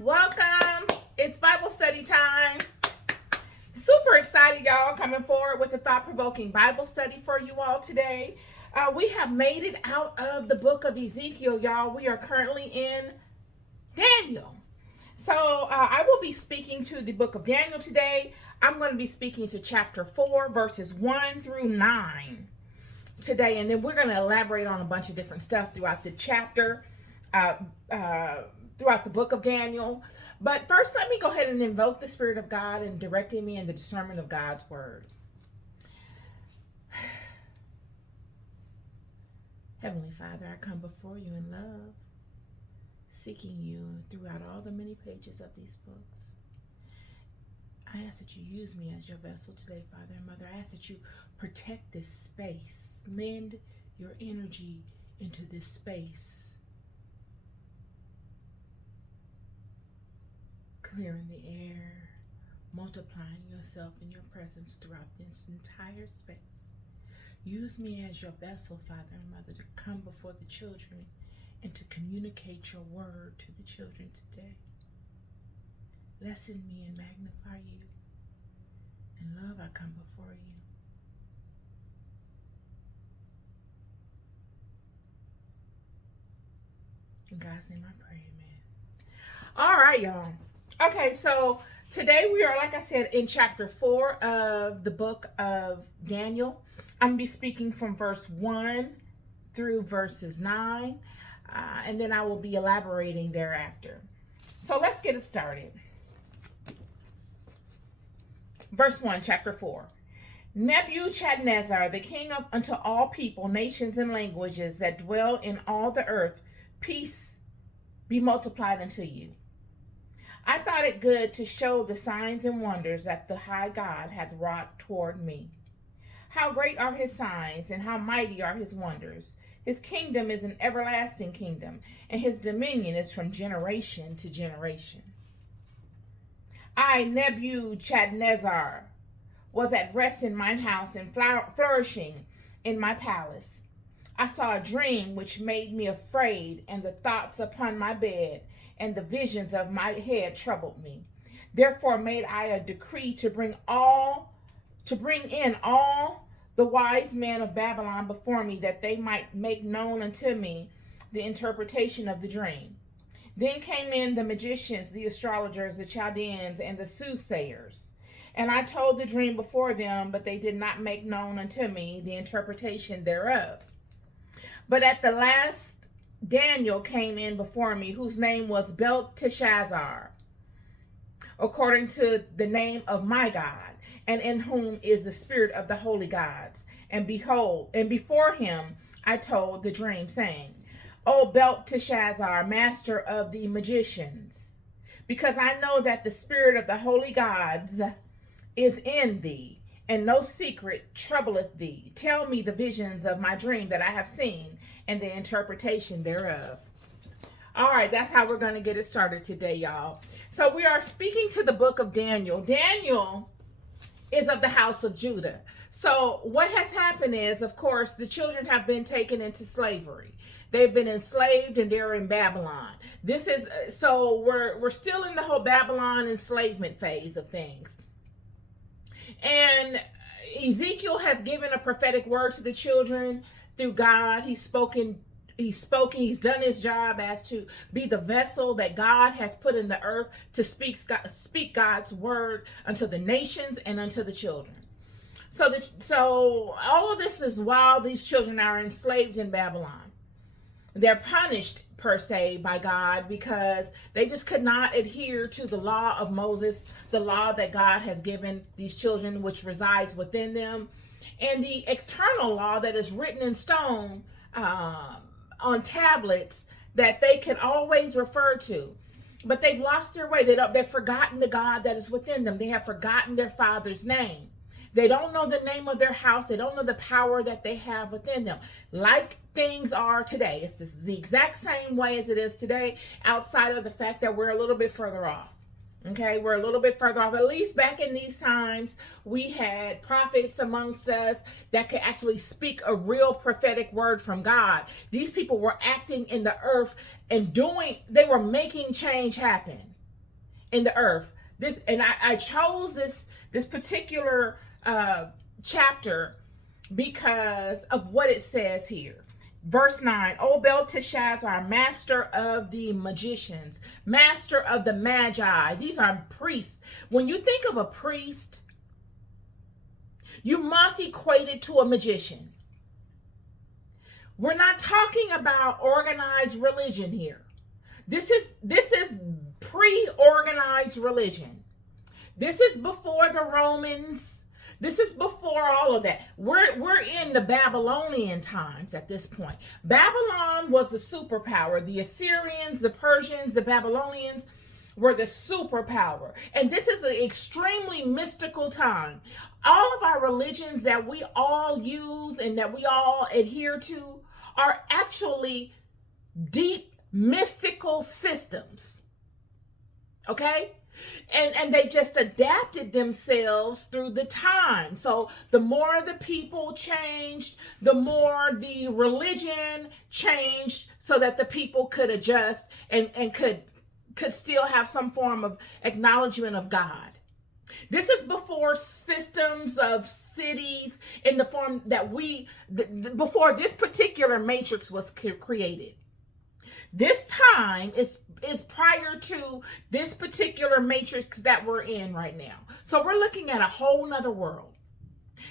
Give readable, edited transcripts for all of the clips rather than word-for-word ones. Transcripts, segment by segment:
Welcome. It's Bible study time. Super excited, y'all, coming forward with a thought-provoking Bible study for you all today. We have made it out of the book of Ezekiel, y'all. We are currently in Daniel. So I will be speaking to the book of Daniel today. I'm going to be speaking to chapter 4, verses 1 through 9 today. And then we're going to elaborate on a bunch of different stuff throughout the chapter, throughout the book of Daniel. But first, let me go ahead and invoke the Spirit of God and directing me in the discernment of God's word. Heavenly Father, I come before you in love, seeking you throughout all the many pages of these books. I ask that you use me as your vessel today, Father and Mother. I ask that you protect this space. Lend your energy into this space. Clearing the air, multiplying yourself in your presence throughout this entire space. Use me as your vessel, Father and Mother, to come before the children and to communicate your word to the children today. Lessen me and magnify you. In love, I come before you. In God's name I pray, amen. All right, y'all. Okay, so today we are, like I said, in chapter 4 of the book of Daniel. I'm going to be speaking from verse 1 through verses 9, and then I will be elaborating thereafter. So let's get it started. Verse 1, chapter 4. Nebuchadnezzar, the king of unto all people, nations, and languages that dwell in all the earth, peace be multiplied unto you. I thought it good to show the signs and wonders that the high God hath wrought toward me. How great are his signs, and how mighty are his wonders. His kingdom is an everlasting kingdom, and his dominion is from generation to generation. I, Nebuchadnezzar, was at rest in mine house and flourishing in my palace. I saw a dream which made me afraid, and the thoughts upon my bed and the visions of my head troubled me. Therefore made I a decree to bring in all the wise men of Babylon before me, that they might make known unto me the interpretation of the dream. Then came in the magicians, the astrologers, the Chaldeans, and the soothsayers. And I told the dream before them, but they did not make known unto me the interpretation thereof. But at the last Daniel came in before me, whose name was Belteshazzar, according to the name of my God, and in whom is the spirit of the holy gods. And behold, and before him I told the dream, saying, O Belteshazzar, master of the magicians, because I know that the spirit of the holy gods is in thee, and no secret troubleth thee. Tell me the visions of my dream that I have seen, and the interpretation thereof. All right, that's how we're going to get it started today, y'all. So we are speaking to the book of Daniel. Daniel is of the house of Judah. So what has happened is, of course, the children have been taken into slavery. They've been enslaved and they're in Babylon. So we're still in the whole Babylon enslavement phase of things. And Ezekiel has given a prophetic word to the children through God. He's done his job as to be the vessel that God has put in the earth to speak God's word unto the nations and unto the children. So all of this is while these children are enslaved in Babylon. They're punished per se by God because they just could not adhere to the law of Moses, the law that God has given these children, which resides within them, and the external law that is written in stone on tablets that they can always refer to. But they've lost their way. They've forgotten the God that is within them. They have forgotten their Father's name. They don't know the name of their house. They don't know the power that they have within them. Like things are today. It's the exact same way as it is today, outside of the fact that we're a little bit further off. Okay, we're a little bit further off. At least back in these times, we had prophets amongst us that could actually speak a real prophetic word from God. These people were acting in the earth and they were making change happen. in the earth. This, and I chose this particular chapter because of what it says here. Verse 9, O Belteshazzar, master of the magicians, master of the magi. These are priests. When you think of a priest, you must equate it to a magician. We're not talking about organized religion here. This is pre-organized religion. This is before the Romans. This is before all of that. We're in the Babylonian times at this point. Babylon was the superpower. The Assyrians, the Persians, the Babylonians were the superpower. And this is an extremely mystical time. All of our religions that we all use and that we all adhere to are actually deep mystical systems. Okay? And they just adapted themselves through the time. So the more the people changed, the more the religion changed so that the people could adjust and could still have some form of acknowledgement of God. This is before systems of cities in the form that before this particular matrix was created. This time is prior to this particular matrix that we're in right now. So we're looking at a whole nother world.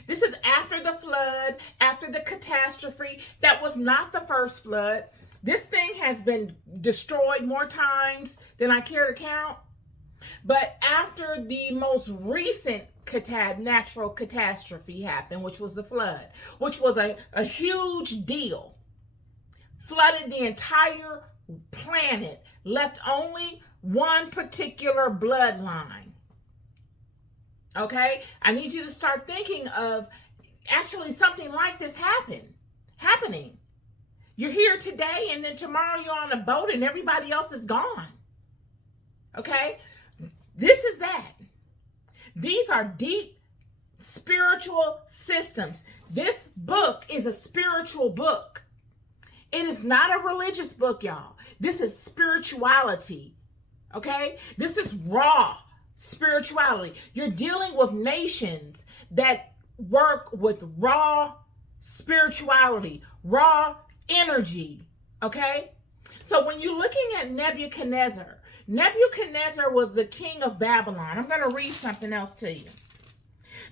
This is after the flood, after the catastrophe. That was not the first flood. This thing has been destroyed more times than I care to count. But after the most recent natural catastrophe happened, which was the flood, which was a huge deal, flooded the entire planet, left only one particular bloodline. Okay? I need you to start thinking of actually something like this happening. You're here today and then tomorrow you're on a boat and everybody else is gone. Okay? This is that. These are deep spiritual systems. This book is a spiritual book. It is not a religious book, y'all. This is spirituality, okay? This is raw spirituality. You're dealing with nations that work with raw spirituality, raw energy, okay? So when you're looking at Nebuchadnezzar was the king of Babylon. I'm going to read something else to you.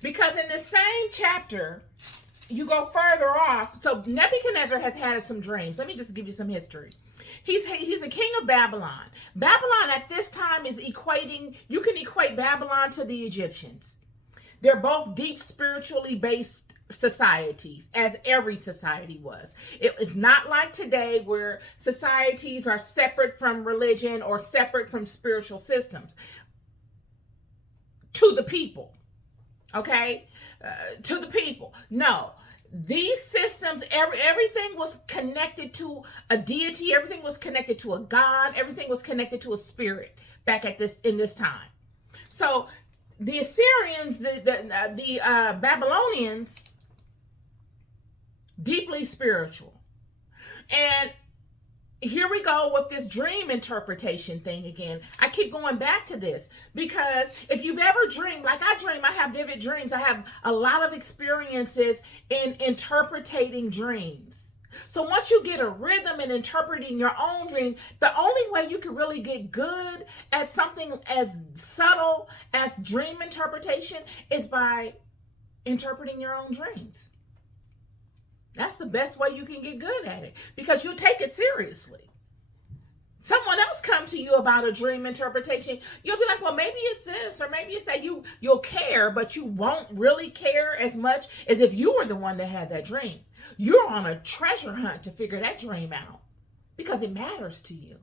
Because in the same chapter, you go further off. So Nebuchadnezzar has had some dreams. Let me just give you some history. He's a king of Babylon. Babylon at this time is you can equate Babylon to the Egyptians. They're both deep spiritually based societies, as every society was. It is not like today where societies are separate from religion or separate from spiritual systems. To the people. Okay? To the people. No. These systems, everything was connected to a deity. Everything was connected to a god. Everything was connected to a spirit back in this time. So the Assyrians, the Babylonians, deeply spiritual. And here we go with this dream interpretation thing again. I keep going back to this because if you've ever dreamed, like I dream, I have vivid dreams. I have a lot of experiences in interpreting dreams. So once you get a rhythm in interpreting your own dream, the only way you can really get good at something as subtle as dream interpretation is by interpreting your own dreams. That's the best way you can get good at it because you'll take it seriously. Someone else come to you about a dream interpretation, you'll be like, well, maybe it's this or maybe it's that. You'll care, but you won't really care as much as if you were the one that had that dream. You're on a treasure hunt to figure that dream out because it matters to you.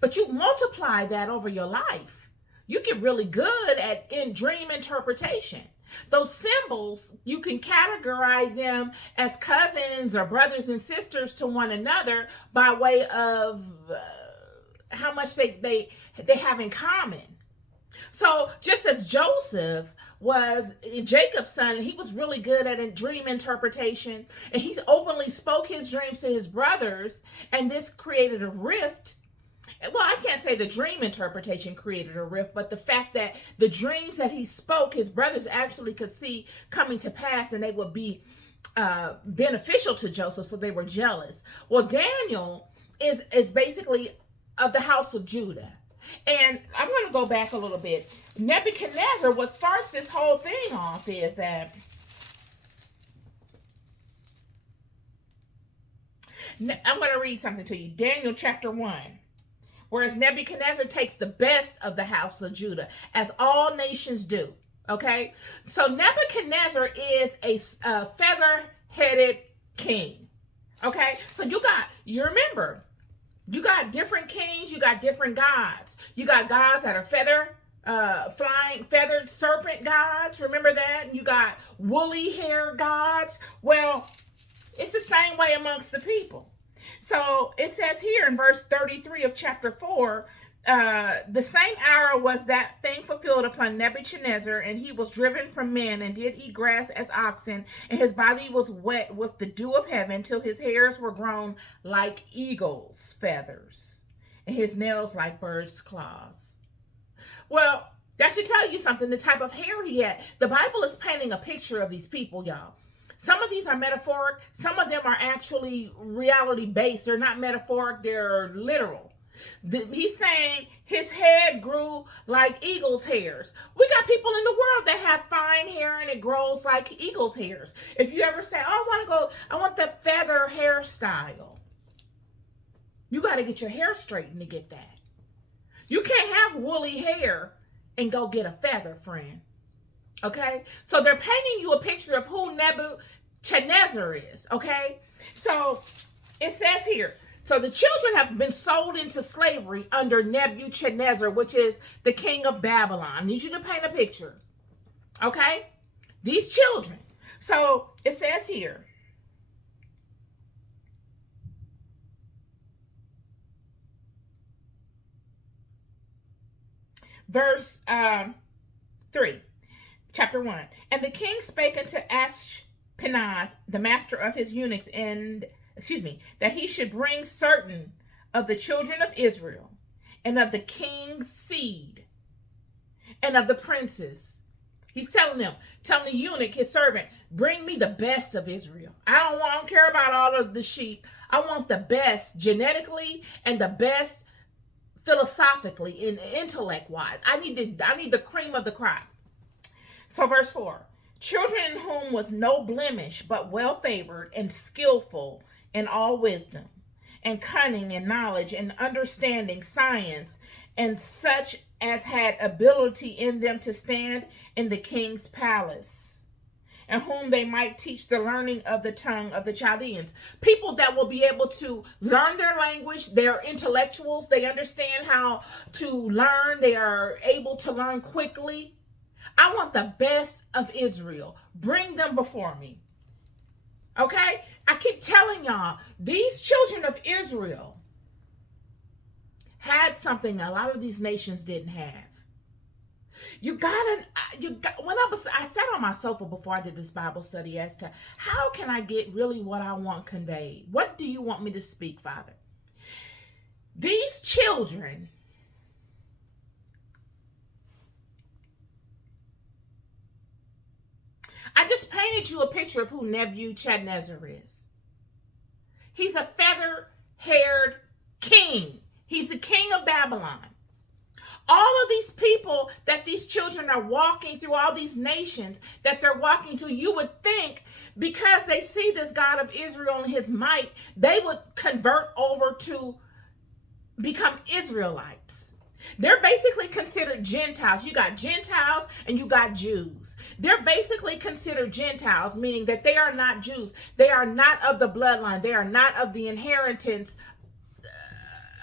But you multiply that over your life. You get really good in dream interpretation. Those symbols, you can categorize them as cousins or brothers and sisters to one another by way of how much they have in common. So just as Joseph was Jacob's son, he was really good at dream interpretation, and he openly spoke his dreams to his brothers, and this created a rift. Well, I can't say the dream interpretation created a rift, but the fact that the dreams that he spoke, his brothers actually could see coming to pass, and they would be beneficial to Joseph, so they were jealous. Well, Daniel is basically of the house of Judah. And I'm going to go back a little bit. Nebuchadnezzar, what starts this whole thing off is that I'm going to read something to you. Daniel chapter 1. Whereas Nebuchadnezzar takes the best of the house of Judah, as all nations do. Okay? So Nebuchadnezzar is a feather-headed king. Okay? So you remember, you got different kings, you got different gods. You got gods that are flying, feathered serpent gods. Remember that? And you got woolly hair gods. Well, it's the same way amongst the people. So it says here in verse 33 of chapter 4, the same hour was that thing fulfilled upon Nebuchadnezzar, and he was driven from men and did eat grass as oxen, and his body was wet with the dew of heaven till his hairs were grown like eagle's feathers, and his nails like birds' claws. Well, that should tell you something, the type of hair he had. The Bible is painting a picture of these people, y'all. Some of these are metaphoric. Some of them are actually reality-based. They're not metaphoric. They're literal. He's saying his head grew like eagle's hairs. We got people in the world that have fine hair and it grows like eagle's hairs. If you ever say, oh, I want the feather hairstyle. You got to get your hair straightened to get that. You can't have woolly hair and go get a feather, friend. Okay, so they're painting you a picture of who Nebuchadnezzar is. Okay, so it says here, so the children have been sold into slavery under Nebuchadnezzar, which is the king of Babylon. I need you to paint a picture. Okay, these children. So it says here, verse 3. Chapter 1. And the king spake unto Ashpenaz, the master of his eunuchs, that he should bring certain of the children of Israel, and of the king's seed, and of the princes. He's telling the eunuch, his servant, bring me the best of Israel. I don't care about all of the sheep. I want the best genetically and the best philosophically and intellect-wise. I need the cream of the crop. So verse 4, children in whom was no blemish, but well-favored and skillful in all wisdom, and cunning and knowledge and understanding science, and such as had ability in them to stand in the king's palace, and whom they might teach the learning of the tongue of the Chaldeans. People that will be able to learn their language. They're intellectuals. They understand how to learn. They are able to learn quickly. I want the best of Israel. Bring them before me. Okay? I keep telling y'all, these children of Israel had something a lot of these nations didn't have. I sat on my sofa before I did this Bible study as to how can I get really what I want conveyed? What do you want me to speak, Father? These children, I just painted you a picture of who Nebuchadnezzar is. He's a feather-haired king. He's the king of Babylon. All of these people that these children are walking through, all these nations that they're walking to, you would think because they see this God of Israel and his might, they would convert over to become Israelites. They're basically considered Gentiles. You got Gentiles and you got Jews. They're basically considered Gentiles, meaning that they are not Jews. They are not of the bloodline. They are not of the inheritance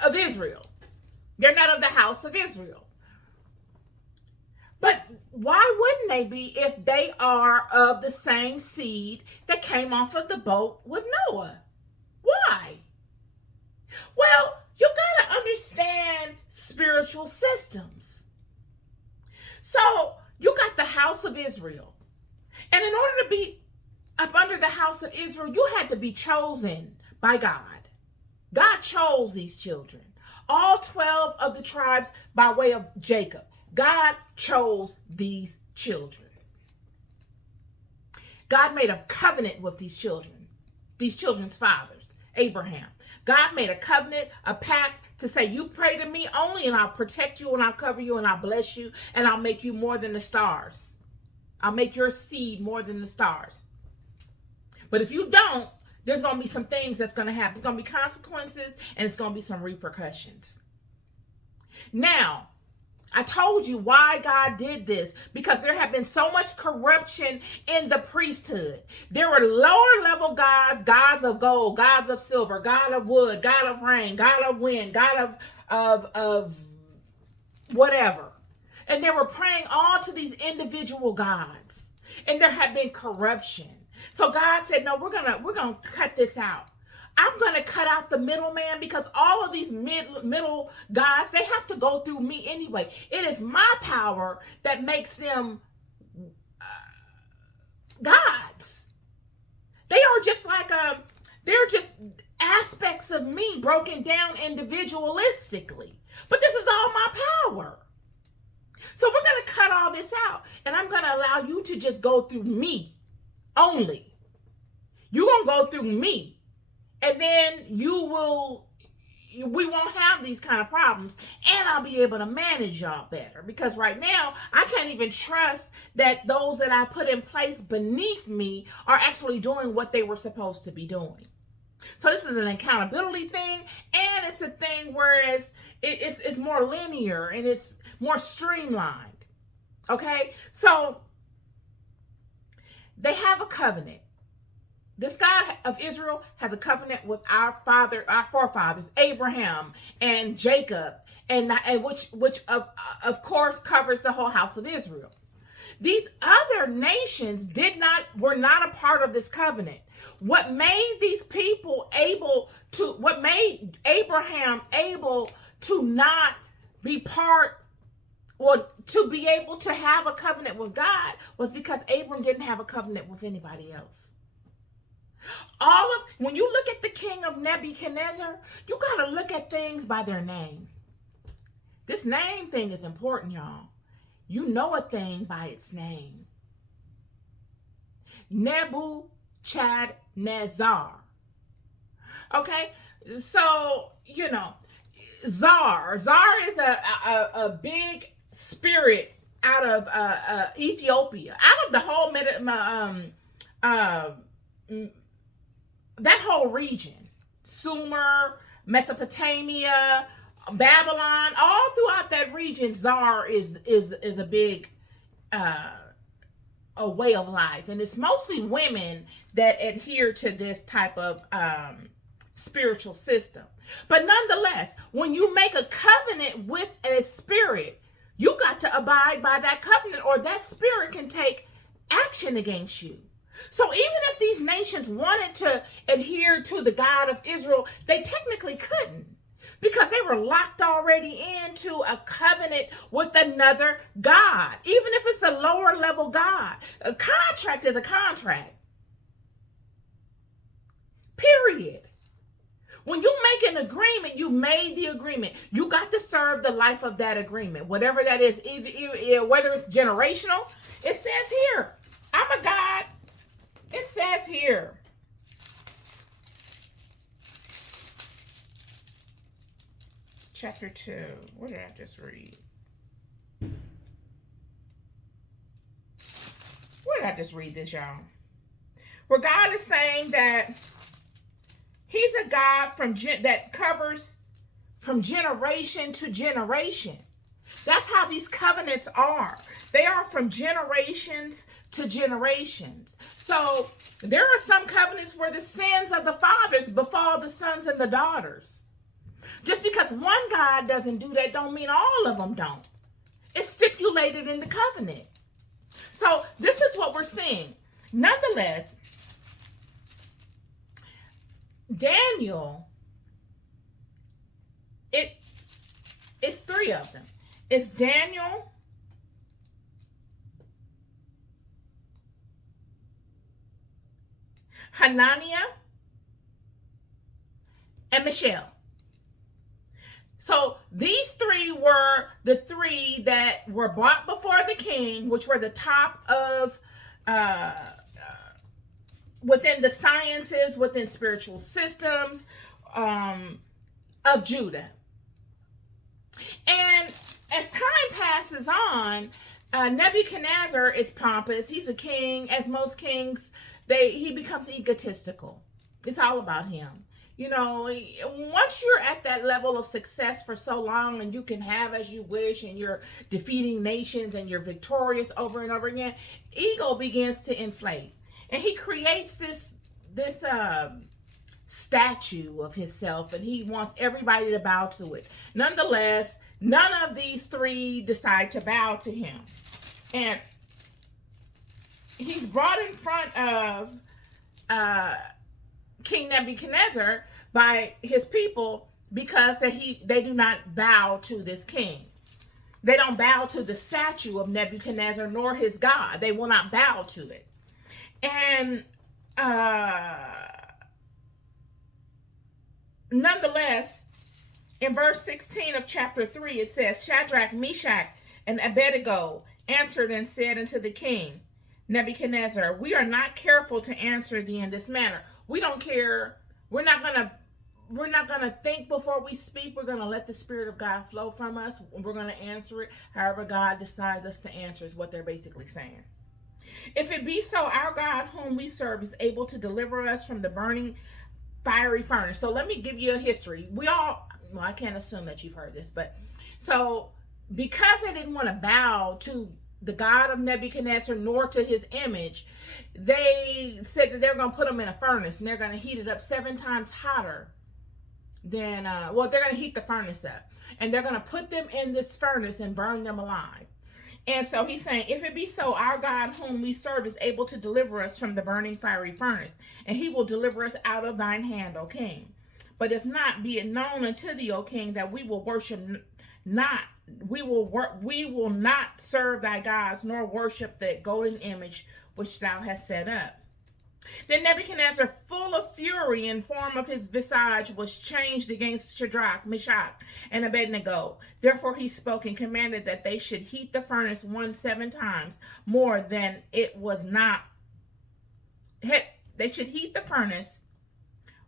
of Israel. They're not of the house of Israel. But why wouldn't they be if they are of the same seed that came off of the boat with Noah? Why? Well, you got to understand spiritual systems. So you got the house of Israel. And in order to be up under the house of Israel, you had to be chosen by God. God chose these children. All 12 of the tribes by way of Jacob. God chose these children. God made a covenant with these children's fathers, Abraham. God made a covenant, a pact to say, you pray to me only and I'll protect you and I'll cover you and I'll bless you and I'll make you more than the stars. I'll make your seed more than the stars. But if you don't, there's going to be some things that's going to happen. There's going to be consequences and it's going to be some repercussions. Now, I told you why God did this, because there had been so much corruption in the priesthood. There were lower level gods, gods of gold, gods of silver, God of wood, God of rain, God of wind, God of whatever. And they were praying all to these individual gods. And there had been corruption. So God said, no, we're gonna cut this out. I'm going to cut out the middleman, because all of these middle guys, they have to go through me anyway. It is my power that makes them gods. They are just like they're just aspects of me broken down individualistically. But this is all my power. So we're going to cut all this out, and I'm going to allow you to just go through me only. You're going to go through me. And then we won't have these kind of problems, and I'll be able to manage y'all better. Because right now, I can't even trust that those that I put in place beneath me are actually doing what they were supposed to be doing. So this is an accountability thing, and it's a thing whereas it's more linear and it's more streamlined. Okay? So they have a covenant. This God of Israel has a covenant with our forefathers, Abraham and Jacob, and which of course covers the whole house of Israel. These other nations were not a part of this covenant. What made Abraham able to not be part, or to be able to have a covenant with God, was because Abram didn't have a covenant with anybody else. When you look at the king of Nebuchadnezzar, you got to look at things by their name. This name thing is important, y'all. You know a thing by its name. Nebuchadnezzar. Okay? So, Zar is a big spirit out of Ethiopia, out of the whole that whole region, Sumer, Mesopotamia, Babylon, all throughout that region, Zar is a big a way of life, and it's mostly women that adhere to this type of spiritual system. But nonetheless, when you make a covenant with a spirit, you got to abide by that covenant, or that spirit can take action against you. So even if these nations wanted to adhere to the God of Israel, they technically couldn't, because they were locked already into a covenant with another God, even if it's a lower level God. A contract is a contract. Period. When you make an agreement, you've made the agreement. You got to serve the life of that agreement, whatever that is, whether it's generational. It says here, I'm a God. It says here, chapter 2. What did I just read? Where did I just read this, y'all? Where God is saying that He's a God that covers from generation to generation. That's how these covenants are. They are from generations to generations. So there are some covenants where the sins of the fathers befall the sons and the daughters. Just because one God doesn't do that don't mean all of them don't. It's stipulated in the covenant. So this is what we're seeing. Nonetheless, Daniel, it's three of them. It's Daniel, Hananiah, and Mishael. So these three were the three that were brought before the king, which were the top of uh, within the sciences, within spiritual systems of Judah. And as time passes on, Nebuchadnezzar is pompous. He's a king. As most kings, he becomes egotistical. It's all about him. You know, once you're at that level of success for so long and you can have as you wish and you're defeating nations and you're victorious over and over again, ego begins to inflate. And he creates this statue of himself, and he wants everybody to bow to it. Nonetheless, none of these three decide to bow to him. And he's brought in front of King Nebuchadnezzar by his people because they do not bow to this king. They don't bow to the statue of Nebuchadnezzar nor his God. They will not bow to it. And nonetheless, in verse 16 of chapter 3, it says, Shadrach, Meshach, and Abednego answered and said unto the king Nebuchadnezzar, we are not careful to answer thee in this manner. We don't care. We're not gonna think before we speak. We're gonna let the Spirit of God flow from us. We're gonna answer it however God decides us to answer, is what they're basically saying. If it be so, our God whom we serve is able to deliver us from the burning fiery furnace. So let me give you a history. I can't assume that you've heard this, but so because they didn't want to bow to the God of Nebuchadnezzar nor to his image, they said that they're going to put them in a furnace and they're going to heat it up 7 times hotter than, they're going to heat the furnace up and they're going to put them in this furnace and burn them alive. And so he's saying, if it be so, our God whom we serve is able to deliver us from the burning fiery furnace, and he will deliver us out of thine hand, O king. But if not, be it known unto thee, O king, that we will worship not, we will not serve thy gods, nor worship the golden image which thou hast set up. Then Nebuchadnezzar, full of fury in form of his visage, was changed against Shadrach, Meshach, and Abednego. Therefore he spoke and commanded that they should heat the furnace 7 times more than it was not. They should heat the furnace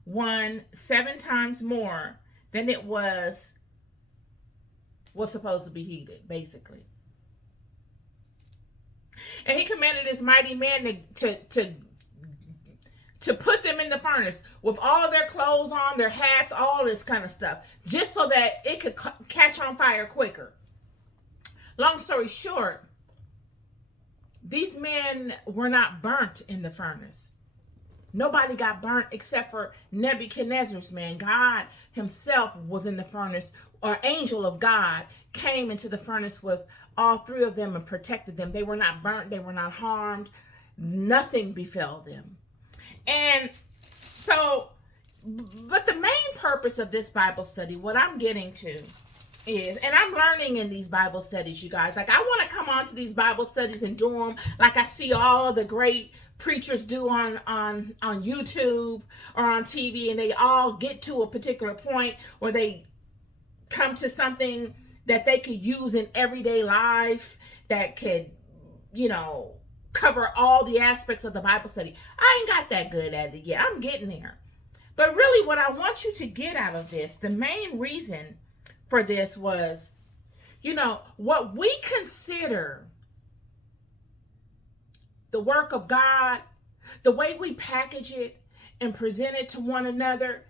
7 times more than it was supposed to be heated, basically. And he commanded his mighty men to put them in the furnace with all of their clothes on, their hats, all this kind of stuff, just so that it could catch on fire quicker. Long story short, these men were not burnt in the furnace. Nobody got burnt except for Nebuchadnezzar's men. God himself was in the furnace, or angel of God came into the furnace with all 3 of them and protected them. They were not burnt. They were not harmed. Nothing befell them. And so, but the main purpose of this Bible study, what I'm getting to is, and I'm learning in these Bible studies, you guys, like I want to come on to these Bible studies and do them like I see all the great preachers do on YouTube or on TV, and they all get to a particular point where they come to something that they could use in everyday life that could, cover all the aspects of the Bible study. I ain't got that good at it yet. I'm getting there. But really what I want you to get out of this, the main reason for this was, what we consider the work of God, the way we package it and present it to one another,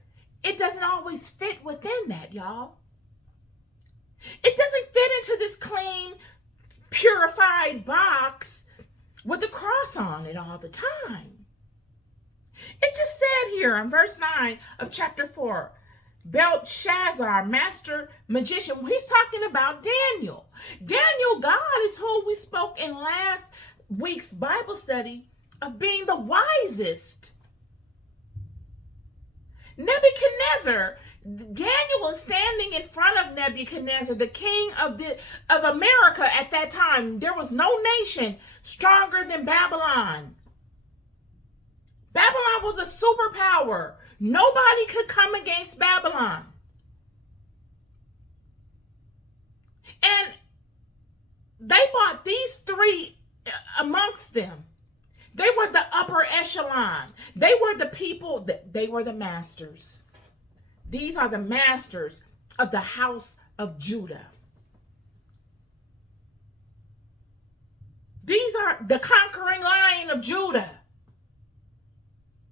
it doesn't always fit within that, y'all. It doesn't fit into this clean, purified box with a cross on it all the time. It just said here in verse 9 of chapter 4, Belshazzar, master magician. He's talking about Daniel. Daniel, God is who we spoke in last week's Bible study of being the wisest. Nebuchadnezzar, Daniel is standing in front of Nebuchadnezzar, the king of America at that time. There was no nation stronger than Babylon. Babylon was a superpower. Nobody could come against Babylon. And they bought these three amongst them. They were the upper echelon. They were the people that they were the masters. These are the masters of the house of Judah. These are the conquering lion of Judah.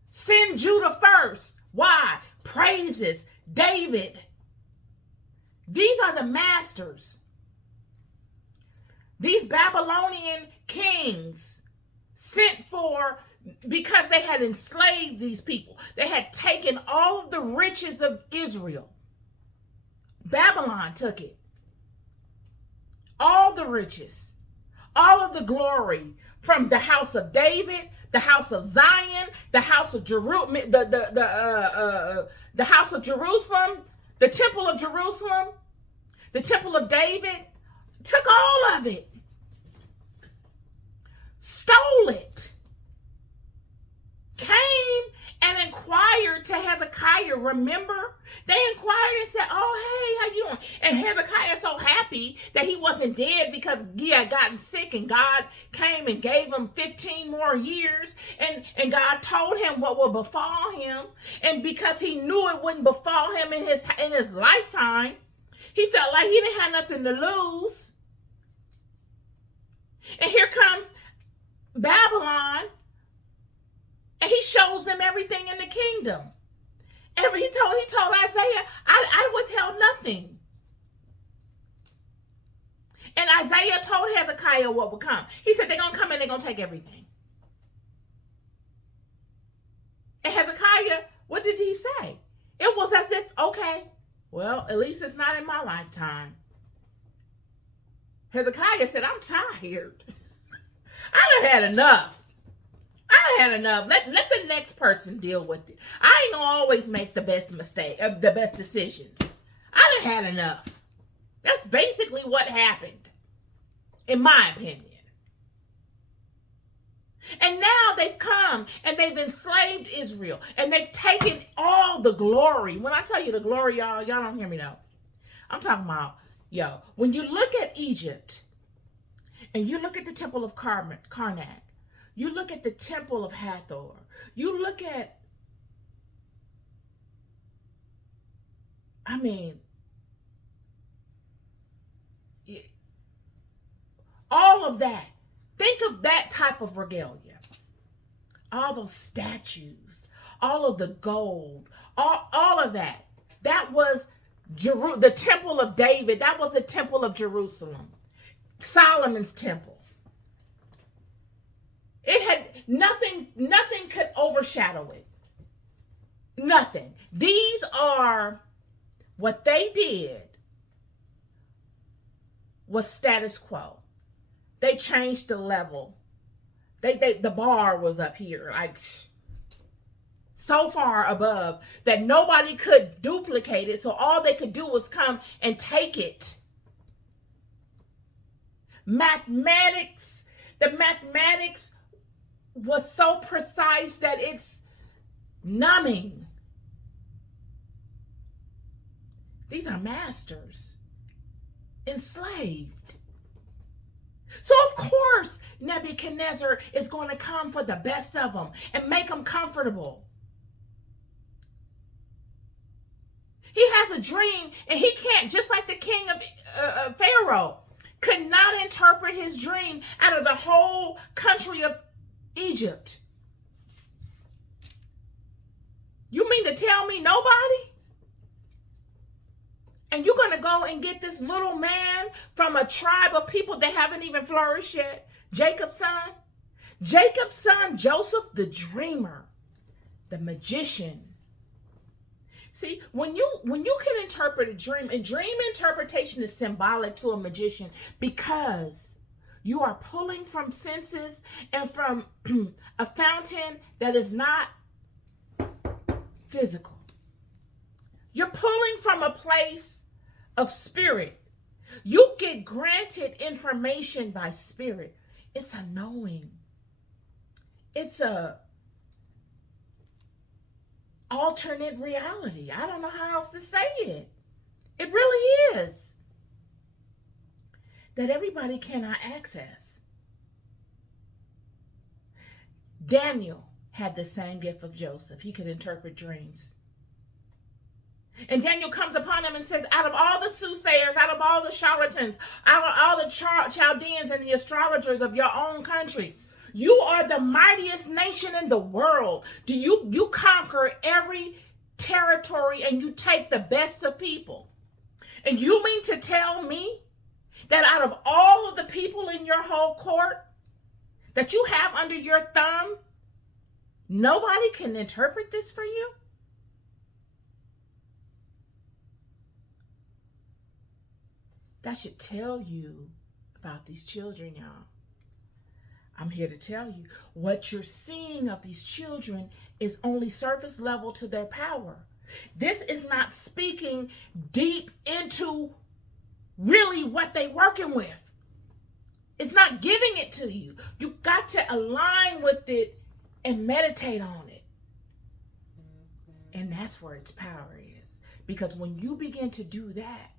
Send Judah first. Why? Praises David. These are the masters. These Babylonian kings sent for, because they had enslaved these people. They had taken all of the riches of Israel. Babylon took it. All the riches. All of the glory from the house of David, the house of Zion, the house of Jerusalem, the house of Jerusalem, the temple of Jerusalem, the temple of David, took all of it, stole it, came and inquired to Hezekiah. Remember, they inquired and said, "Oh, hey, how you doing?" And Hezekiah so happy that he wasn't dead because he had gotten sick, and God came and gave him 15 more years, and God told him what would befall him, and because he knew it wouldn't befall him in his lifetime, he felt like he didn't have nothing to lose. And here comes Babylon, and he shows them everything in the kingdom. He told Isaiah, I withheld nothing. And Isaiah told Hezekiah what would come. He said, they're going to come and they're going to take everything. And Hezekiah, what did he say? It was as if, okay, well, at least it's not in my lifetime. Hezekiah said, I'm tired. I done had enough. Let the next person deal with it. I ain't gonna always make the best decisions. I done had enough. That's basically what happened, in my opinion. And now they've come and they've enslaved Israel, and they've taken all the glory. When I tell you the glory, y'all don't hear me though. I'm talking about, when you look at Egypt and you look at the temple of Karnak, you look at the temple of Hathor, you look at, all of that. Think of that type of regalia. All those statues, all of the gold, all of that. That was the temple of David. That was the temple of Jerusalem. Solomon's temple. It had nothing could overshadow it. Nothing. These are what they did was status quo. They changed the level. The bar was up here, like so far above that nobody could duplicate it. So all they could do was come and take it. Mathematics. The mathematics was so precise that it's numbing. These are masters, enslaved. So of course Nebuchadnezzar is going to come for the best of them and make them comfortable. He has a dream, and he can't, just like the king of Pharaoh could not interpret his dream out of the whole country of Egypt. You mean to tell me nobody? And you're going to go and get this little man from a tribe of people that haven't even flourished yet? Jacob's son? Jacob's son, Joseph, the dreamer, the magician. See, when you can interpret a dream, and dream interpretation is symbolic to a magician because you are pulling from senses and from a fountain that is not physical. You're pulling from a place of spirit. You get granted information by spirit. It's a knowing. It's a alternate reality. I don't know how else to say it. It really is. that everybody cannot access. Daniel had the same gift of Joseph. He could interpret dreams. And Daniel comes upon him and says, out of all the soothsayers, out of all the charlatans, out of all the Chaldeans and the astrologers of your own country, you are the mightiest nation in the world. You conquer every territory and you take the best of people. And you mean to tell me that out of all of the people in your whole court that you have under your thumb, nobody can interpret this for you? That should tell you about these children, y'all. I'm here to tell you what you're seeing of these children is only surface level to their power. This is not speaking deep into really what they're working with. It's not giving it to you. You got to align with it and meditate on it. And that's where its power is. Because when you begin to do that,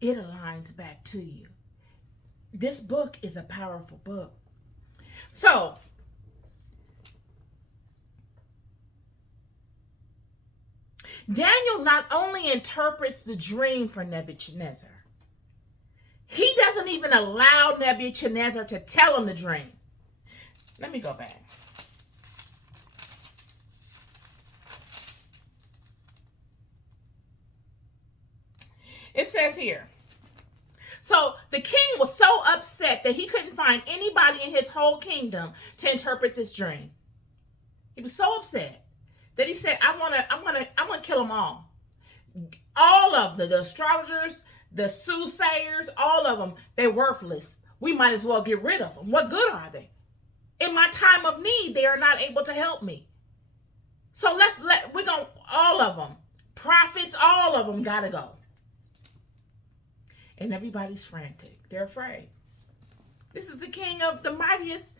it aligns back to you. This book is a powerful book. So, Daniel not only interprets the dream for Nebuchadnezzar, he doesn't even allow Nebuchadnezzar to tell him the dream. Let me go back. It says here, so the king was so upset that he couldn't find anybody in his whole kingdom to interpret this dream. He was so upset that he said, I'm gonna kill them all. All of them, the astrologers, the soothsayers, all of them, they're worthless. We might as well get rid of them. What good are they? In my time of need, they are not able to help me. So we're going, all of them, prophets, all of them gotta go. And everybody's frantic. They're afraid. This is the king of the mightiest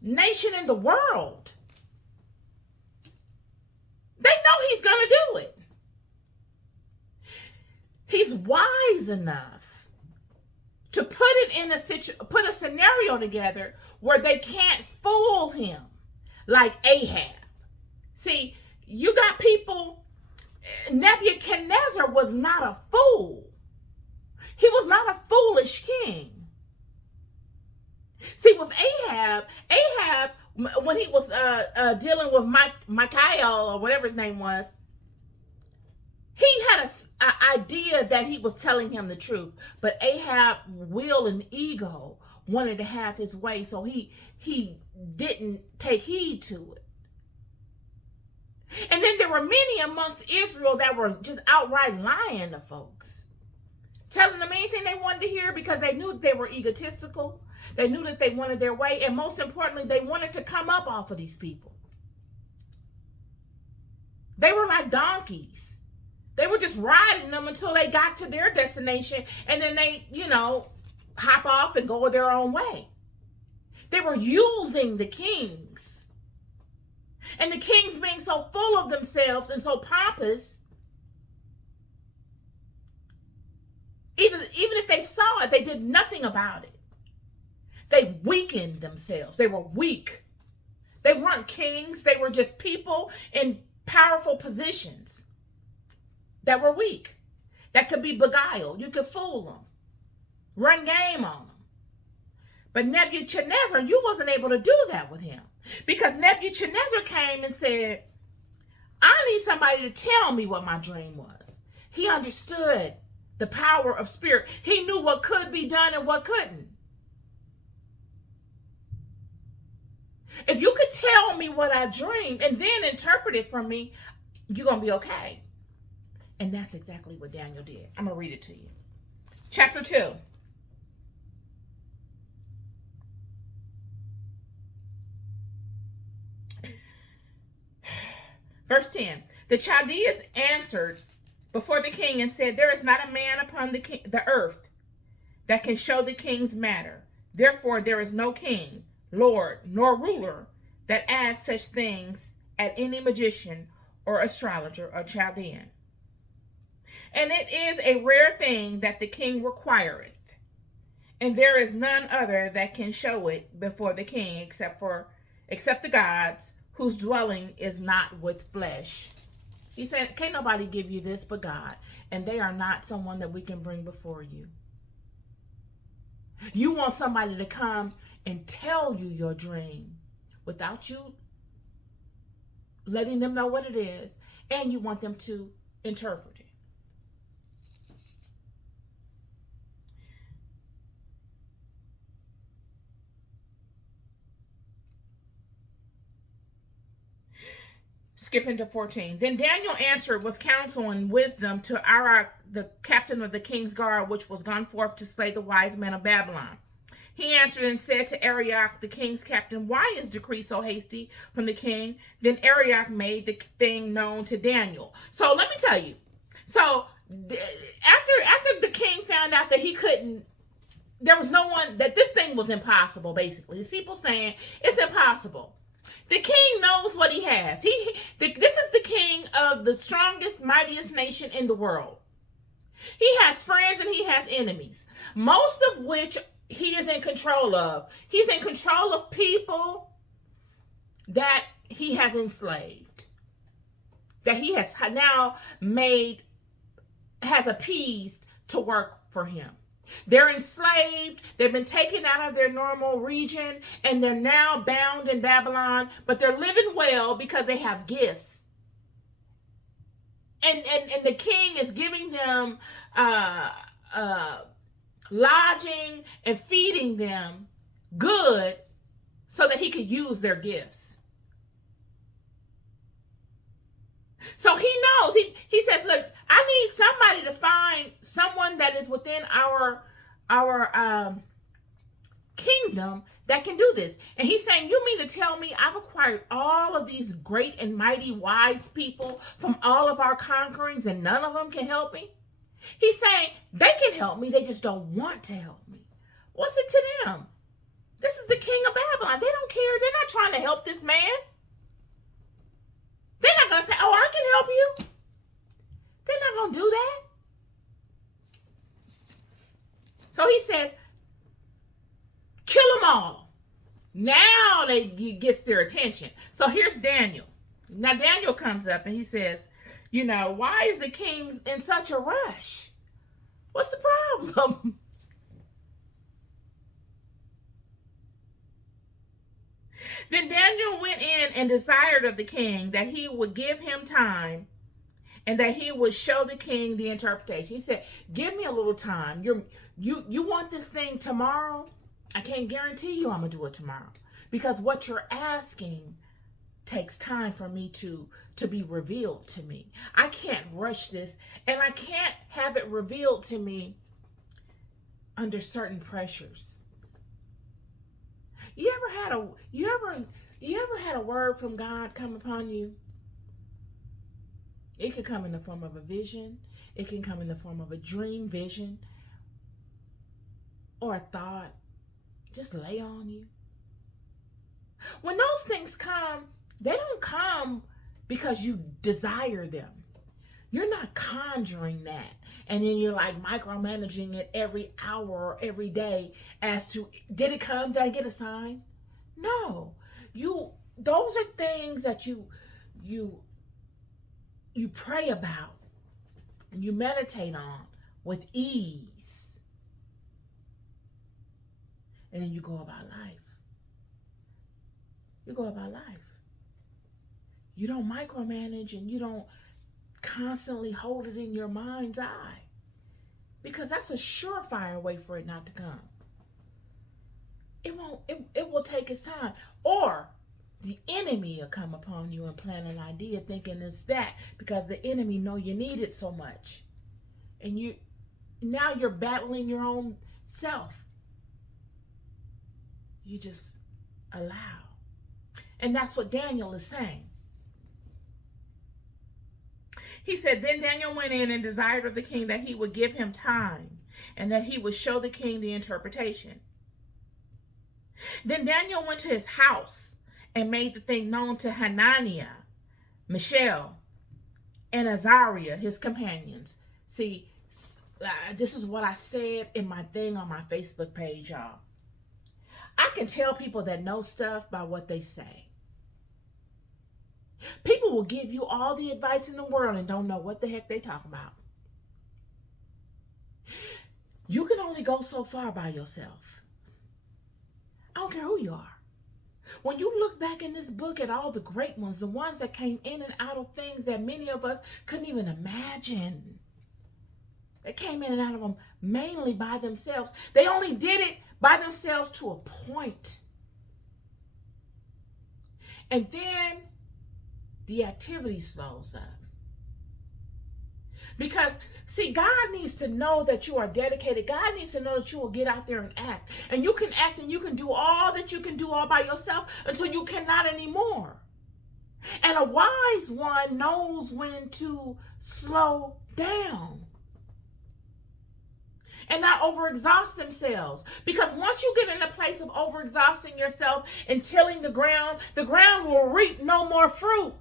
nation in the world. They know he's going to do it. He's wise enough to put a scenario together where they can't fool him like Ahab. See, you got people, Nebuchadnezzar was not a fool. He was not a foolish king. See, with Ahab, when he was dealing with Michael or whatever his name was, he had an idea that he was telling him the truth. But Ahab, will and ego, wanted to have his way, so he didn't take heed to it. And then there were many amongst Israel that were just outright lying to folks, telling them anything they wanted to hear because they knew that they were egotistical. They knew that they wanted their way. And most importantly, they wanted to come up off of these people. They were like donkeys. They were just riding them until they got to their destination. And then they, hop off and go their own way. They were using the kings. And the kings being so full of themselves and so pompous, even if they saw it, they did nothing about it. They weakened themselves. They were weak. They weren't kings. They were just people in powerful positions that were weak, that could be beguiled. You could fool them, run game on them. But Nebuchadnezzar, you wasn't able to do that with him, because Nebuchadnezzar came and said, I need somebody to tell me what my dream was. He understood the power of spirit. He knew what could be done and what couldn't. If you could tell me what I dreamed and then interpret it for me, you're going to be okay. And that's exactly what Daniel did. I'm going to read it to you. Chapter 2. Verse 10. The Chaldeans answered before the king and said, there is not a man upon the earth that can show the king's matter. Therefore, there is no king, lord, nor ruler that asks such things at any magician or astrologer or Chaldean. And it is a rare thing that the king requireth. and there is none other that can show it before the king except the gods whose dwelling is not with flesh. He said, can't nobody give you this but God, and they are not someone that we can bring before you. You want somebody to come and tell you your dream without you letting them know what it is, and you want them to interpret it. Skipping to 14. Then Daniel answered with counsel and wisdom to Arioch, the captain of the king's guard, which was gone forth to slay the wise men of Babylon. He answered and said to Arioch, the king's captain, why is decree so hasty from the king? Then Arioch made the thing known to Daniel. So let me tell you. So after the king found out that he couldn't, there was no one, that this thing was impossible, basically. His people saying it's impossible. The king knows what he has. This is the king of the strongest, mightiest nation in the world. He has friends and he has enemies, most of which he is in control of. He's in control of people that he has enslaved, that he has now has appeased to work for him. They're enslaved. They've been taken out of their normal region, and they're now bound in Babylon, but they're living well because they have gifts. And the king is giving them lodging and feeding them good so that he could use their gifts. So he knows, he says, look, I need somebody to find someone that is within our kingdom that can do this. And he's saying, you mean to tell me I've acquired all of these great and mighty wise people from all of our conquerings and none of them can help me? He's saying they can help me, they just don't want to help me. What's it to them? This is the king of Babylon. They don't care. They're not trying to help this man. They're not going to say, oh, I can help you. They're not going to do that. So he says, kill them all. Now he gets their attention. So here's Daniel. Now Daniel comes up and he says, you know, why is the king in such a rush? What's the problem? Then Daniel went in and desired of the king that he would give him time and that he would show the king the interpretation. He said, give me a little time. You want this thing tomorrow? I can't guarantee you I'm going to do it tomorrow, because what you're asking takes time for me to be revealed to me. I can't rush this, and I can't have it revealed to me under certain pressures. You ever had a word from God come upon you? It could come in the form of a vision. It can come in the form of a dream vision or a thought. Just lay on you. When those things come, they don't come because you desire them. You're not conjuring that, and then you're like micromanaging it every hour or every day as to, did it come? Did I get a sign? No. Those are things that you pray about and you meditate on with ease. And then you go about life. You go about life. You don't micromanage, and you don't constantly hold it in your mind's eye, because that's a surefire way for it not to come. It will take its time, or the enemy will come upon you and plant an idea thinking it's that, because the enemy know you need it so much, and now you're battling your own self. You just allow. And that's what Daniel is saying. He said, then Daniel went in and desired of the king that he would give him time and that he would show the king the interpretation. Then Daniel went to his house and made the thing known to Hananiah, Mishael, and Azariah, his companions. See, this is what I said in my thing on my Facebook page, y'all. I can tell people that know stuff by what they say. People will give you all the advice in the world and don't know what the heck they talking about. You can only go so far by yourself. I don't care who you are. When you look back in this book at all the great ones, the ones that came in and out of things that many of us couldn't even imagine. They came in and out of them mainly by themselves. They only did it by themselves to a point. And then the activity slows up. Because, see, God needs to know that you are dedicated. God needs to know that you will get out there and act. And you can act and you can do all that you can do all by yourself until you cannot anymore. And a wise one knows when to slow down and not overexhaust themselves. Because once you get in a place of overexhausting yourself and tilling the ground will reap no more fruit.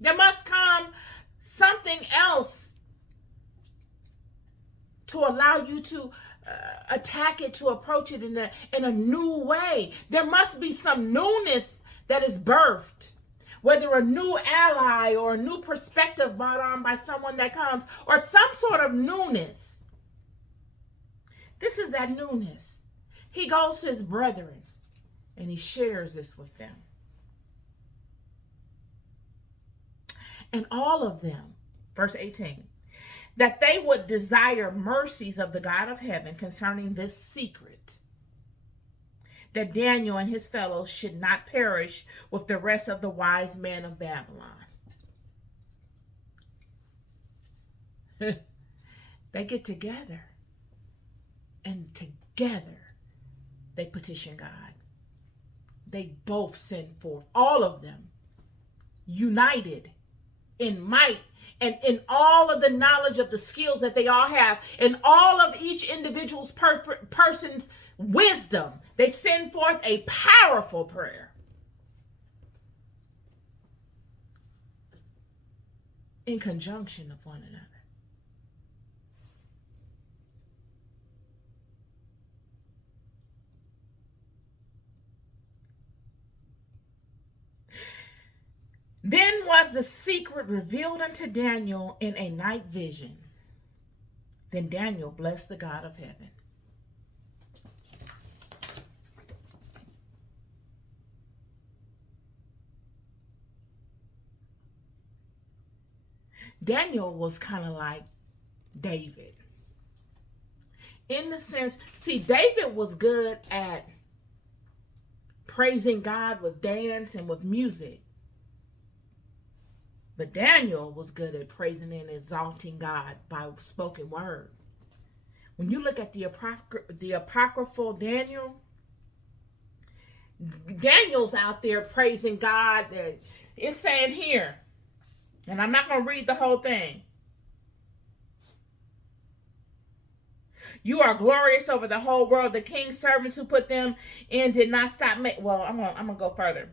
There must come something else to allow you to attack it, to approach it in a new way. There must be some newness that is birthed, whether a new ally or a new perspective brought on by someone that comes, or some sort of newness. This is that newness. He goes to his brethren and he shares this with them. And all of them, verse 18, that they would desire mercies of the God of heaven concerning this secret, that Daniel and his fellows should not perish with the rest of the wise men of Babylon. They get together, and together they petition God. They both send forth, all of them, united in might and in all of the knowledge of the skills that they all have, and all of each individual's person's wisdom. They send forth a powerful prayer in conjunction of one another. Then was the secret revealed unto Daniel in a night vision. Then Daniel blessed the God of heaven. Daniel was kind of like David. In the sense, see, David was good at praising God with dance and with music. But Daniel was good at praising and exalting God by spoken word. When you look at the apocryphal Daniel, Daniel's out there praising God. It's saying here, and I'm not going to read the whole thing. You are glorious over the whole world. The king's servants who put them in did not stop. I'm going to go further.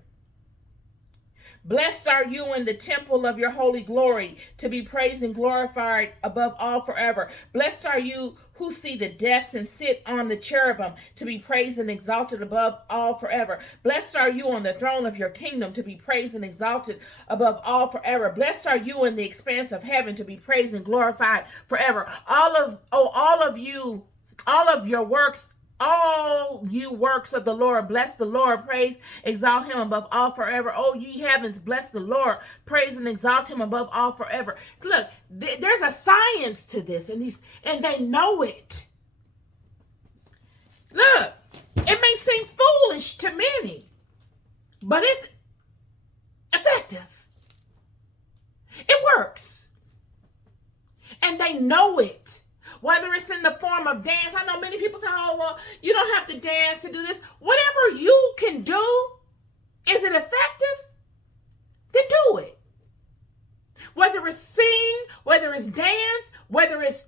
Blessed are you in the temple of your holy glory, to be praised and glorified above all forever. Blessed are you who see the deaths and sit on the cherubim, to be praised and exalted above all forever. Blessed are you on the throne of your kingdom, to be praised and exalted above all forever. Blessed are you in the expanse of heaven, to be praised and glorified forever. All of your works, all you works of the Lord, bless the Lord, praise, exalt him above all forever. Oh, ye heavens, bless the Lord, praise and exalt him above all forever. So look, there's a science to this, and they know it. Look, it may seem foolish to many, but it's effective. It works. And they know it. Whether it's in the form of dance. I know many people say, oh, well, you don't have to dance to do this. Whatever you can do, is it effective? Then do it. Whether it's sing, whether it's dance, whether it's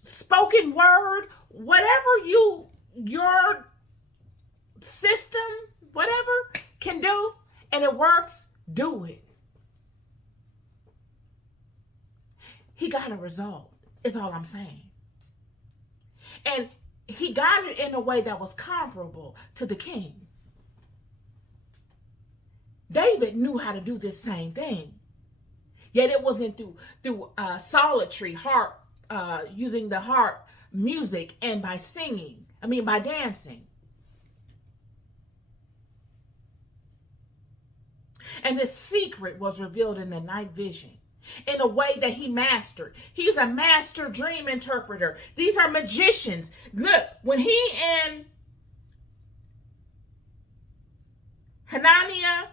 spoken word, whatever your system, whatever can do, and it works, do it. he got a result, is all I'm saying. And he got it in a way that was comparable to the king. David knew how to do this same thing. Yet it wasn't through solitary harp, using the harp music, and by singing. By dancing. And this secret was revealed in the night vision in a way that he mastered. He's a master dream interpreter. These are magicians. Look, when he and Hananiah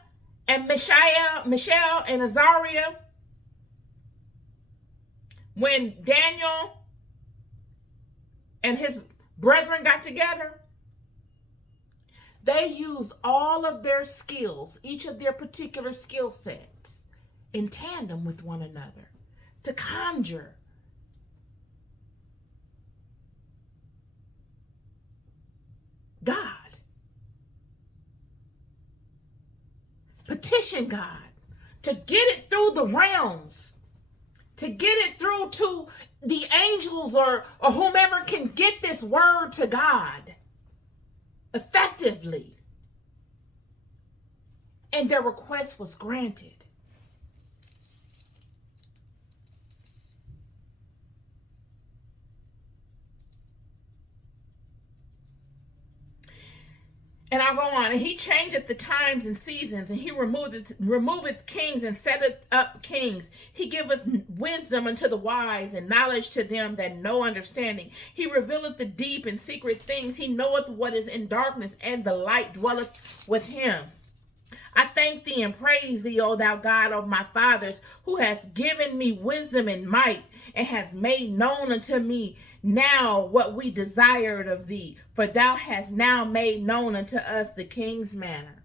and Mishael and Azariah, when Daniel and his brethren got together, they used all of their skills, each of their particular skill sets, in tandem with one another to conjure God, petition God to get it through the realms, to get it through to the angels or whomever can get this word to God effectively. And their request was granted. And I'll go on. And he changeth the times and seasons, and he removeth kings and setteth up kings. He giveth wisdom unto the wise, and knowledge to them that know understanding. He revealeth the deep and secret things. He knoweth what is in darkness, and the light dwelleth with him. I thank thee and praise thee, O thou God of my fathers, who hast given me wisdom and might, and hast made known unto me now what we desired of thee. For thou hast now made known unto us the king's manner.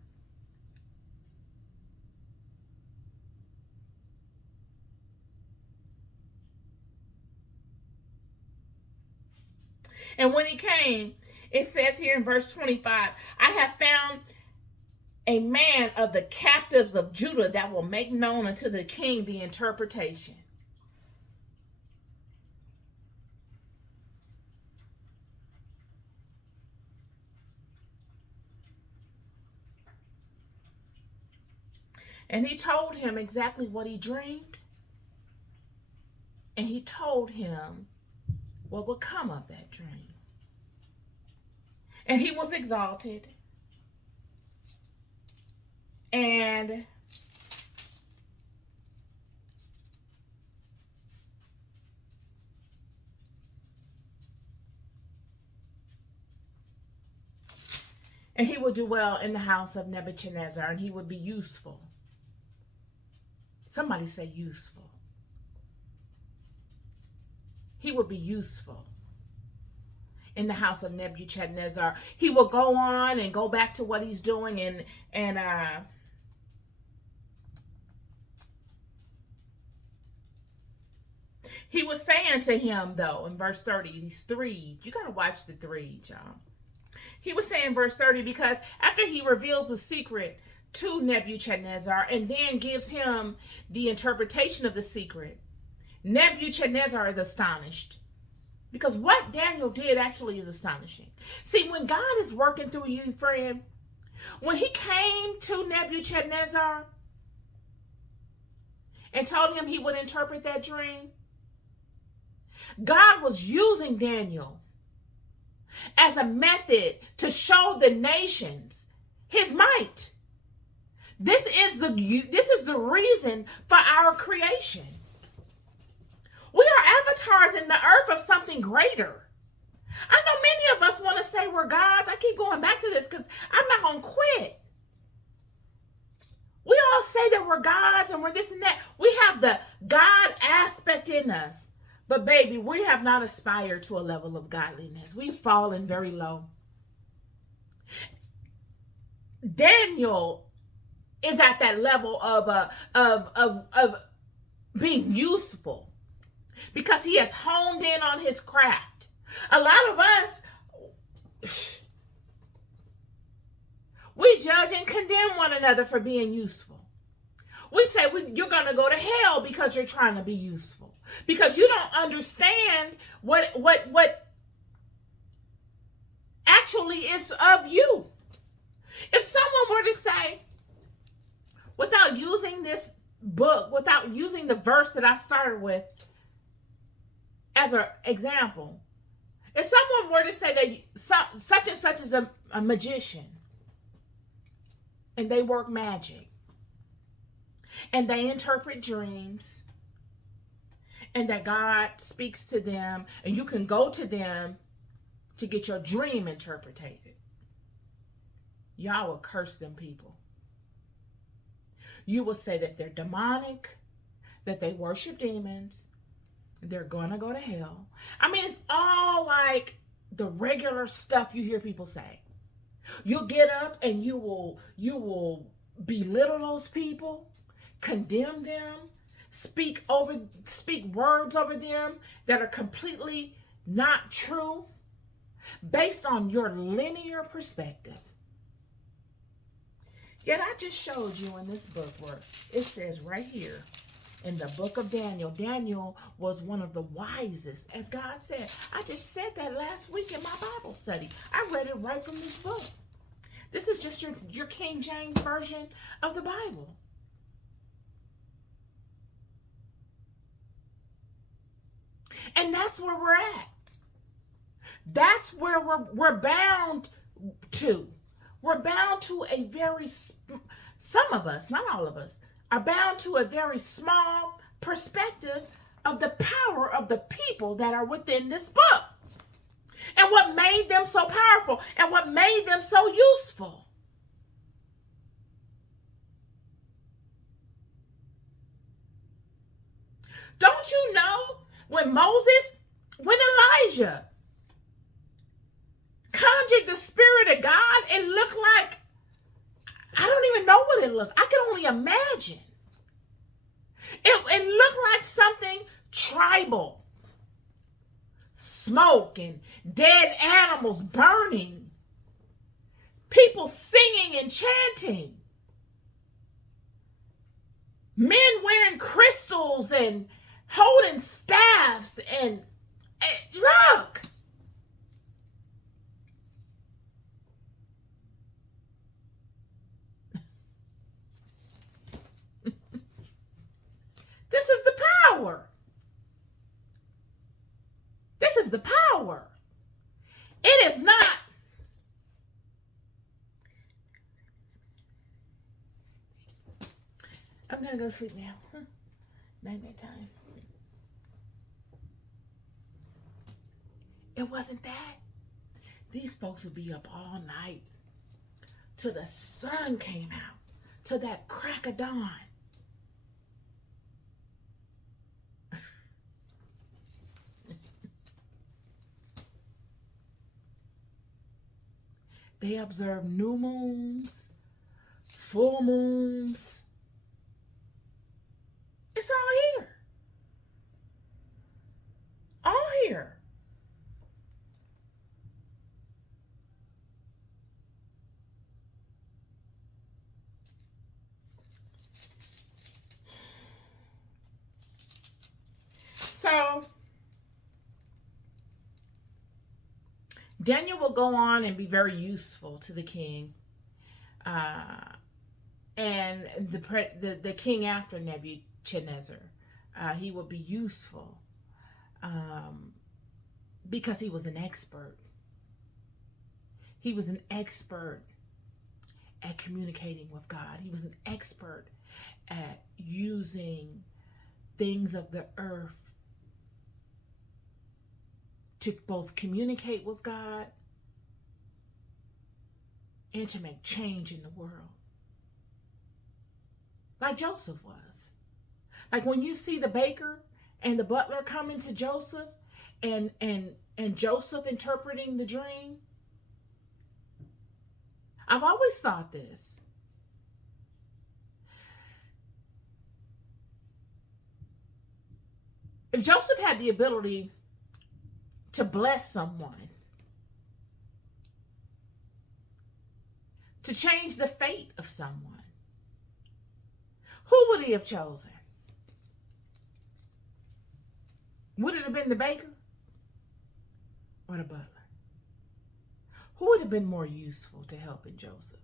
And when he came, it says here in verse 25, I have found a man of the captives of Judah that will make known unto the king the interpretation. And he told him exactly what he dreamed. And he told him what would come of that dream. And he was exalted. And he would do well in the house of Nebuchadnezzar, and he would be useful. Somebody say useful. He would be useful in the house of Nebuchadnezzar. He will go on and go back to what he's doing, and he was saying to him, though, in verse 30, these three, you got to watch the three, y'all. He was saying, verse 30, because after he reveals the secret to Nebuchadnezzar and then gives him the interpretation of the secret, Nebuchadnezzar is astonished. Because what Daniel did actually is astonishing. See, when God is working through you, friend, when he came to Nebuchadnezzar and told him he would interpret that dream, God was using Daniel as a method to show the nations his might. This is the reason for our creation. We are avatars in the earth of something greater. I know many of us want to say we're gods. I keep going back to this because I'm not going to quit. We all say that we're gods and we're this and that. We have the God aspect in us. But baby, we have not aspired to a level of godliness. We've fallen very low. Daniel is at that level of being useful because he has honed in on his craft. A lot of us, we judge and condemn one another for being useful. We say you're going to go to hell because you're trying to be useful. because you don't understand what actually is of you. If someone were to say, without using this book, without using the verse that I started with as an example, if someone were to say that such and such is a magician and they work magic and they interpret dreams and that God speaks to them and you can go to them to get your dream interpreted, y'all will curse them people. You will say that they're demonic, that they worship demons, they're gonna go to hell. I mean, it's all like the regular stuff you hear people say. You'll get up and you will belittle those people, condemn them, speak words over them that are completely not true based on your linear perspective. Yet I just showed you in this book where it says right here in the book of Daniel, Daniel was one of the wisest, as God said. I just said that last week in my Bible study. I read it right from this book. This is just your King James version of the Bible. And that's where we're at. That's where we're bound to. We're bound to a very, some of us, not all of us, are bound to a very small perspective of the power of the people that are within this book. And what made them so powerful and what made them so useful. Don't you know when Elijah conjured the Spirit of God, it looked like, I don't even know what it looked. I can only imagine. It looked like something tribal. Smoke and dead animals burning. People singing and chanting. Men wearing crystals and holding staffs and look. This is the power. This is the power. It is not. I'm going to go to sleep now. Night time. It wasn't that. These folks would be up all night till the sun came out, till that crack of dawn. They observe new moons, full moons. It's all here. All here. So Daniel will go on and be very useful to the king, and the king after Nebuchadnezzar. He will be useful because he was an expert. He was an expert at communicating with God. He was an expert at using things of the earth to both communicate with God and to make change in the world. Like Joseph was. Like when you see the baker and the butler coming to Joseph and Joseph interpreting the dream. I've always thought this. If Joseph had the ability to bless someone, to change the fate of someone, who would he have chosen? Would it have been the baker or the butler? Who would have been more useful to helping Joseph?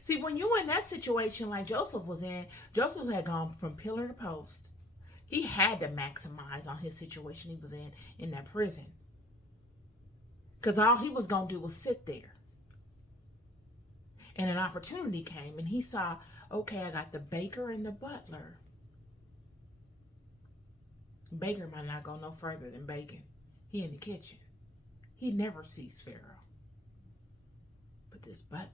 See, when you're in that situation like Joseph was in, Joseph had gone from pillar to post. He had to maximize on his situation he was in that prison. Because all he was going to do was sit there. And an opportunity came, and he saw, okay, I got the baker and the butler. Baker might not go no further than bacon. He in the kitchen. He never sees Pharaoh. But this butler.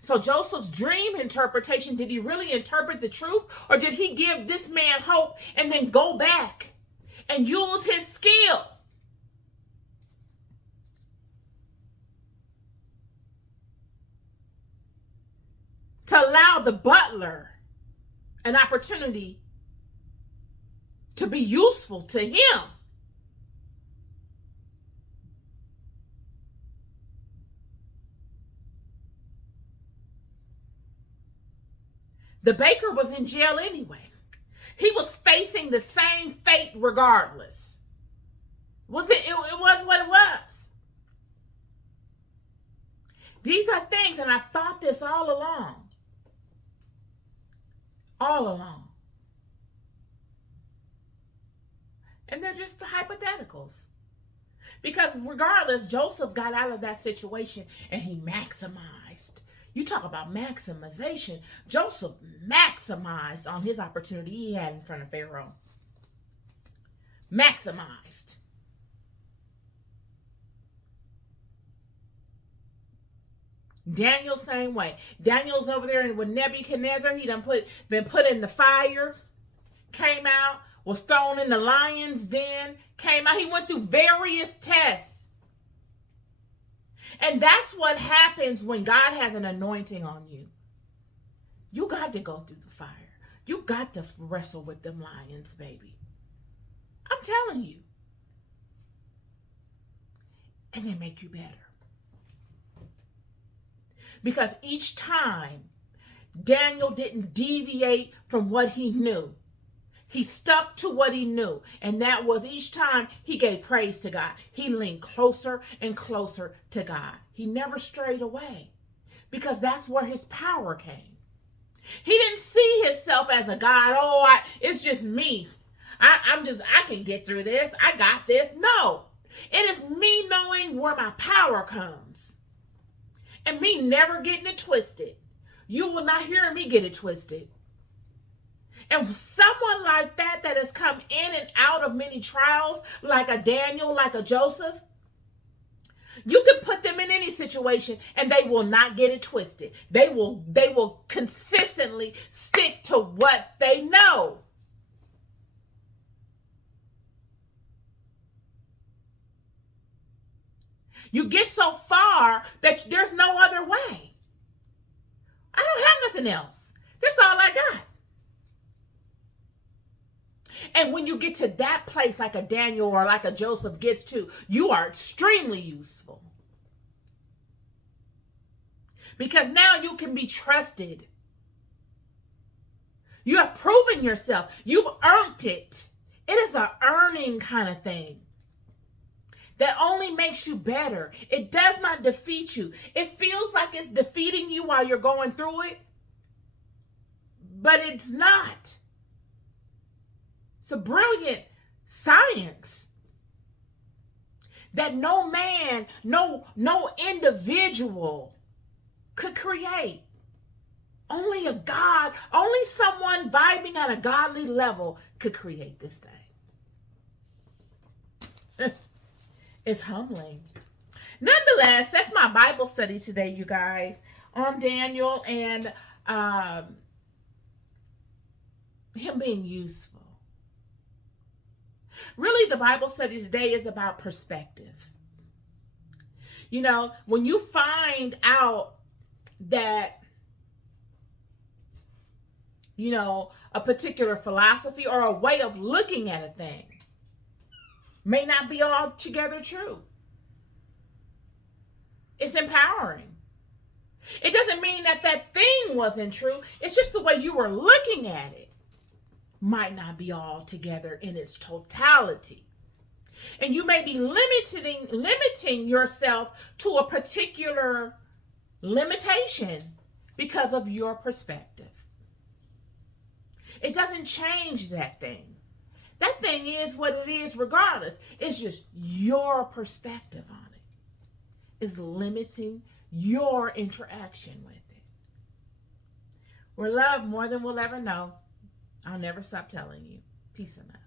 So Joseph's dream interpretation, did he really interpret the truth? Or did he give this man hope and then go back and use his skill? To allow the butler an opportunity to be useful to him. The baker was in jail anyway. He was facing the same fate regardless. It was what it was. These are things, and I thought this all along. All along. And they're just the hypotheticals. Because regardless, Joseph got out of that situation and he maximized. You talk about maximization. Joseph maximized on his opportunity he had in front of Pharaoh. Maximized. Daniel, same way. Daniel's over there with Nebuchadnezzar. He been put in the fire, came out, was thrown in the lion's den, came out. He went through various tests. And that's what happens when God has an anointing on you. You got to go through the fire. You got to wrestle with them lions, baby. I'm telling you. And they make you better. Because each time Daniel didn't deviate from what he knew. He stuck to what he knew. And that was each time he gave praise to God. He leaned closer and closer to God. He never strayed away. Because that's where his power came. He didn't see himself as a God. Oh, it's just me. I can get through this. I got this. No. It is me knowing where my power comes. And me never getting it twisted. You will not hear me get it twisted. And someone like that has come in and out of many trials, like a Daniel, like a Joseph, you can put them in any situation and they will not get it twisted. They will consistently stick to what they know. You get so far that there's no other way. I don't have nothing else. That's all I got. And when you get to that place like a Daniel or like a Joseph gets to, you are extremely useful. Because now you can be trusted. You have proven yourself. You've earned it. It is an earning kind of thing. That only makes you better. It does not defeat you. It feels like it's defeating you while you're going through it, but it's not. It's a brilliant science that no man, no individual could create. Only a God, only someone vibing at a godly level could create this thing. It's humbling. Nonetheless, that's my Bible study today, you guys, on Daniel and him being useful. Really, the Bible study today is about perspective. You know, when you find out that, you know, a particular philosophy or a way of looking at a thing may not be altogether true. It's empowering. It doesn't mean that that thing wasn't true. It's just the way you were looking at it might not be all together in its totality. And you may be limiting yourself to a particular limitation because of your perspective. It doesn't change that thing. That thing is what it is regardless. It's just your perspective on it is limiting your interaction with it. We're loved more than we'll ever know. I'll never stop telling you. Peace and love.